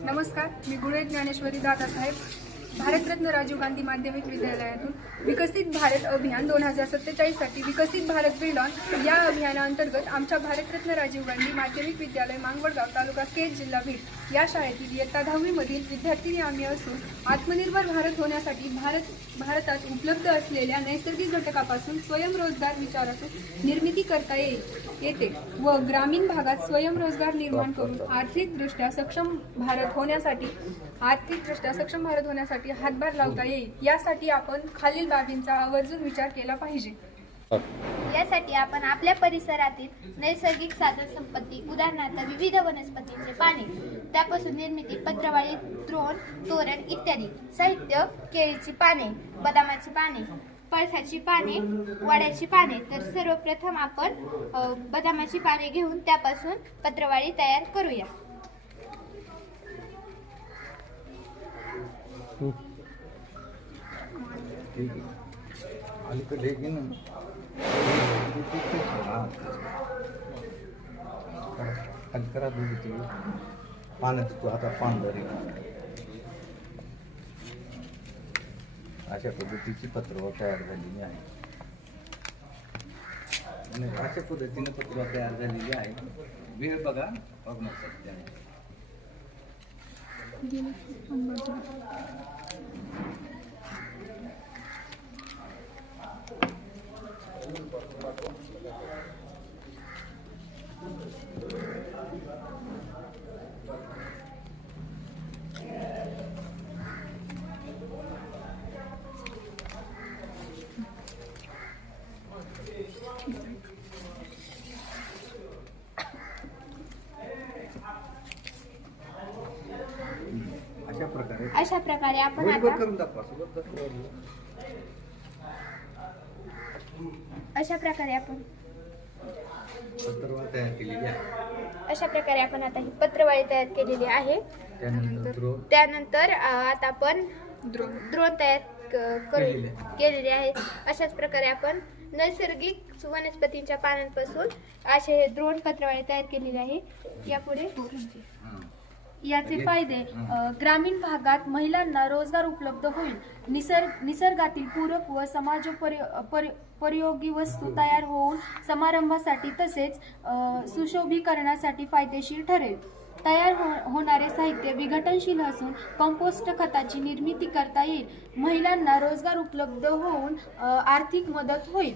नमस्कार, मी गुळे ज्ञानेश्वरी दादासाहेब भारतरत्न राजीव गांधी माध्यमिक विद्यालयातून विकसित भारत अभियान 2047 साठी विकसित भारत बिल्डॉन या अभियानाअंतर्गत आमच्या भारतरत्न राजीव गांधी माध्यमिक विद्यालय मांगवडगाव तालुका केज जिल्हा बीड या शाळेतील इयत्ता 10वी मधील विद्यार्थिनी आम्ही असून आत्मनिर्भर भारत होण्यासाठी भारतात उपलब्ध असलेल्या नैसर्गिक घटकापासून स्वयंरोजगार विचारातून निर्मिती करता येते व ग्रामीण भागात स्वयंरोजगार निर्माण करून आर्थिकदृष्ट्या सक्षम भारत होण्यासाठी हातभार लावता येईल। यासाठी आपण खालील बाबींचा आवर्जून विचार केला पाहिजे। यासाठी आपण आपल्या परिसरातील नैसर्गिक साधन संपत्ती उदाहरणार्थ विविध वनस्पतींचे पाने, त्यापासून निर्मिती पत्रवाळी, द्रोण, तोरण इत्यादी साहित्य, केळीची पाने, बदामाची पाने, पळसाची पाने, वड्याची पाने। तर सर्वप्रथम आपण बदामाची पाने घेऊन त्यापासून पत्रवाळी तयार करूया। अलीकडे करा दूध पाण्यात तू आता पांढरी अशा पद्धतीची पत्रवा तयार झालेली आहे आणि अशा पद्धतीने पत्रवा तयार झालेली आहे। वेळ बघा बघण्यासाठी आहे। अशा प्रकारे आपण आता ही पत्रवाळी तयार केलेली आहे। त्यानंतर आता आपण द्रोण तयार केलेले आहे। अशाच प्रकारे आपण नैसर्गिक वनस्पतींच्या पानांपासून असे द्रोण पत्रवाळी तयार केलेली आहे। यापुढे याचे फायदे ग्रामीण भागात महिलांना रोजगार उपलब्ध होईल, निसर्गातील पूरक व समाजोपयोगी वस्तू तयार होऊन समारंभासाठी तसेच सुशोभीकरणासाठी फायदेशीर ठरेल। तयार होणारे साहित्य विघटनशील असून कंपोस्ट खताची निर्मिती करता येईल। महिलांना रोजगार उपलब्ध होऊन आर्थिक मदत होईल।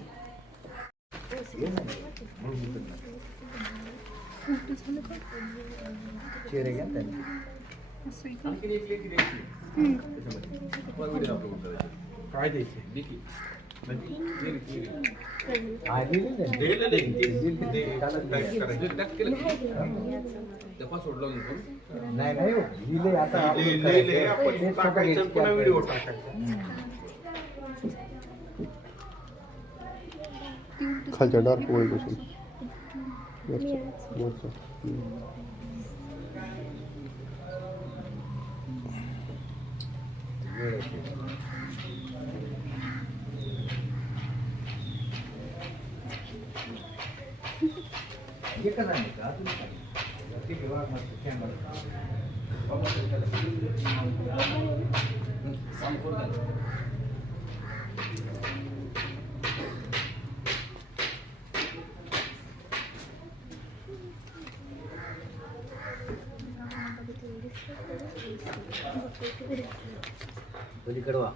खालच्या डार्क वॉल पासून कडवा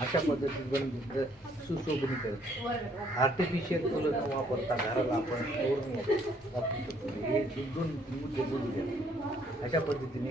अशा पद्धतीने सुशोभनीकरण आर्टिफिशियल फुलं न वापरता घराला आपण हे दोन मुद्दे बोलू द्या। अशा पद्धतीने